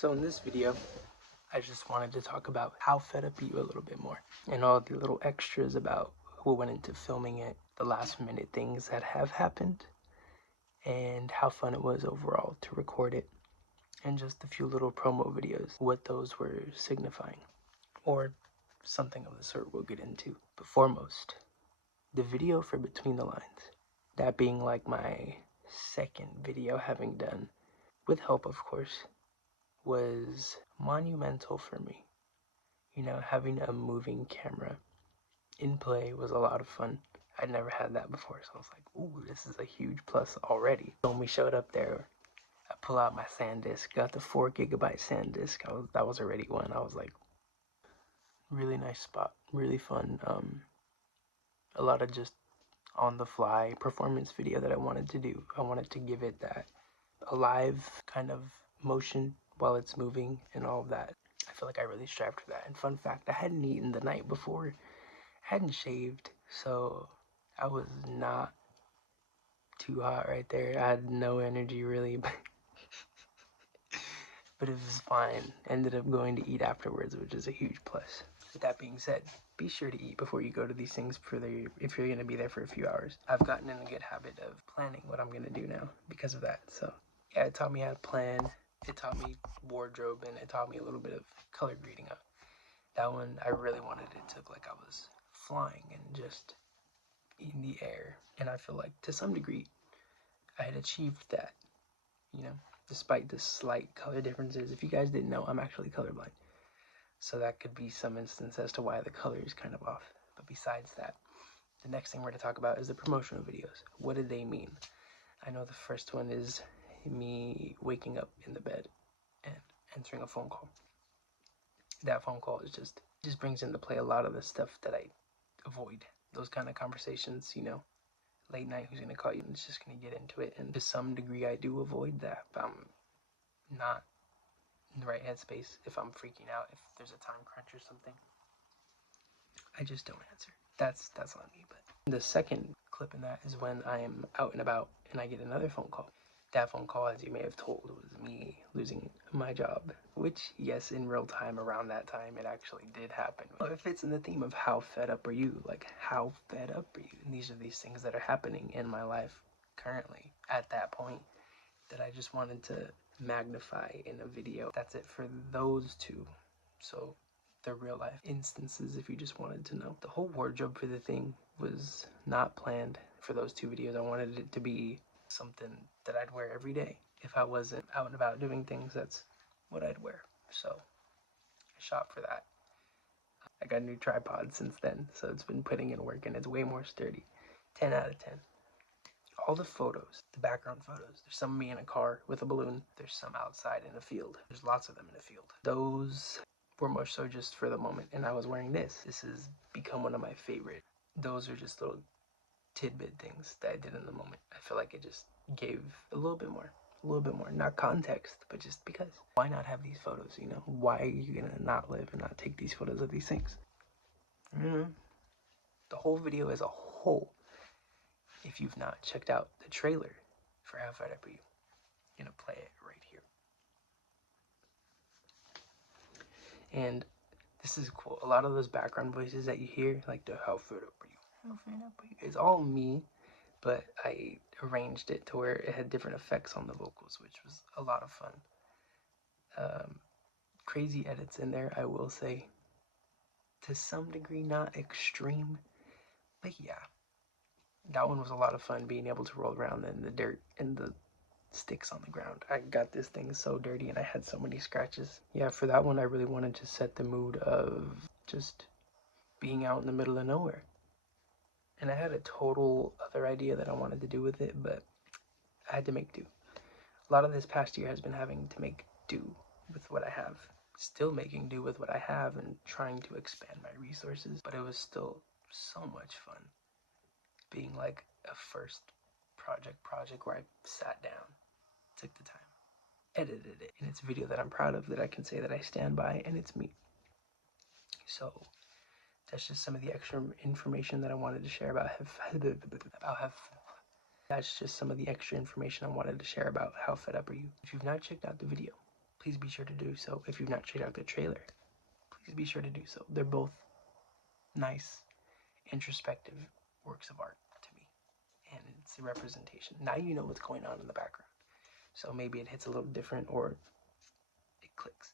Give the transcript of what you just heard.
So in this video, I just wanted to talk about how fed up are you a little bit more, and all the little extras about what went into filming it, the last minute things that have happened, and how fun it was overall to record it, and just a few little promo videos, what those were signifying, or something of the sort we'll get into. But foremost, the video for Between the Lines, that being like my second video having done, with help of course, was monumental for me. You know, having a moving camera in play was a lot of fun. I'd never had that before, so I was like, ooh, this is a huge plus already. So when we showed up there, I pull out my SanDisk, got the 4 gigabyte SanDisk. That was already one. I was like, really nice spot, really fun. A lot of just on the fly performance video that I wanted to do. I wanted to give it that alive kind of motion while it's moving and all of that. I feel like I really strived for that. And fun fact, I hadn't eaten the night before, hadn't shaved, so I was not too hot right there. I had no energy really, but it was fine. Ended up going to eat afterwards, which is a huge plus. With that being said, be sure to eat before you go to these things if you're going to be there for a few hours. I've gotten in a good habit of planning what I'm going to do now because of that. So yeah, it taught me how to plan. It taught me wardrobe, and it taught me a little bit of color grading up. That one, I really wanted it to look like I was flying and just in the air. And I feel like to some degree, I had achieved that, you know, despite the slight color differences. If you guys didn't know, I'm actually colorblind. So that could be some instance as to why the color is kind of off. But besides that, the next thing we're going to talk about is the promotional videos. What did they mean? I know the first one is me waking up in the bed and answering a phone call. That phone call is just brings into play a lot of the stuff that I avoid. Those kind of conversations, you know, late night, who's going to call you, and it's just going to get into it. And to some degree, I do avoid that. But I'm not in the right headspace. If I'm freaking out, if there's a time crunch or something, I just don't answer. That's on me. But the second clip in that is when I am out and about and I get another phone call. That phone call, as you may have told, was me losing my job, which, yes, in real time around that time, it actually did happen. But it fits in the theme of how fed up are you? Like, how fed up are you? And these are these things that are happening in my life currently at that point that I just wanted to magnify in a video. That's it for those two. So the real life instances, if you just wanted to know. The whole wardrobe for the thing was not planned for those two videos. I wanted it to be something that I'd wear every day. If I wasn't out and about doing things, that's what I'd wear. So I shot for that. I got a new tripod since then, so it's been putting in work and it's way more sturdy. 10 out of 10. All the photos, the background photos, there's some of me in a car with a balloon. There's some outside in a field. There's lots of them in a field. Those were more so just for the moment, and I was wearing this. This has become one of my favorite. Those are just little tidbit things that I did in the moment. I feel like it just gave a little bit more, not context, but just because. Why not have these photos, you know? Why are you gonna not live and not take these photos of these things? The whole video as a whole, if you've not checked out the trailer for How Fed Up Are You, I'm gonna play it right here. And this is cool. A lot of those background voices that you hear, like the How Fed Up Are You, How Fed Up Are You, it's all me, but I arranged it to where it had different effects on the vocals, which was a lot of fun. Crazy edits in there, I will say. To some degree, not extreme, but yeah. That one was a lot of fun, being able to roll around in the dirt and the sticks on the ground. I got this thing so dirty and I had so many scratches. Yeah, for that one, I really wanted to set the mood of just being out in the middle of nowhere. And I had a total other idea that I wanted to do with it, but I had to make do. A lot of this past year has been having to make do with what I have. Still making do with what I have and trying to expand my resources, but it was still so much fun being like a first project where I sat down, took the time, edited it, and it's a video that I'm proud of, that I can say that I stand by, and it's me. So that's just some of the extra information that I wanted to share about that's just some of the extra information I wanted to share about How Fed Up Are You. If you've not checked out the video, please be sure to do so. If you've not checked out the trailer, please be sure to do so. They're both nice, introspective works of art to me, and it's a representation. Now you know what's going on in the background, so maybe it hits a little different or it clicks.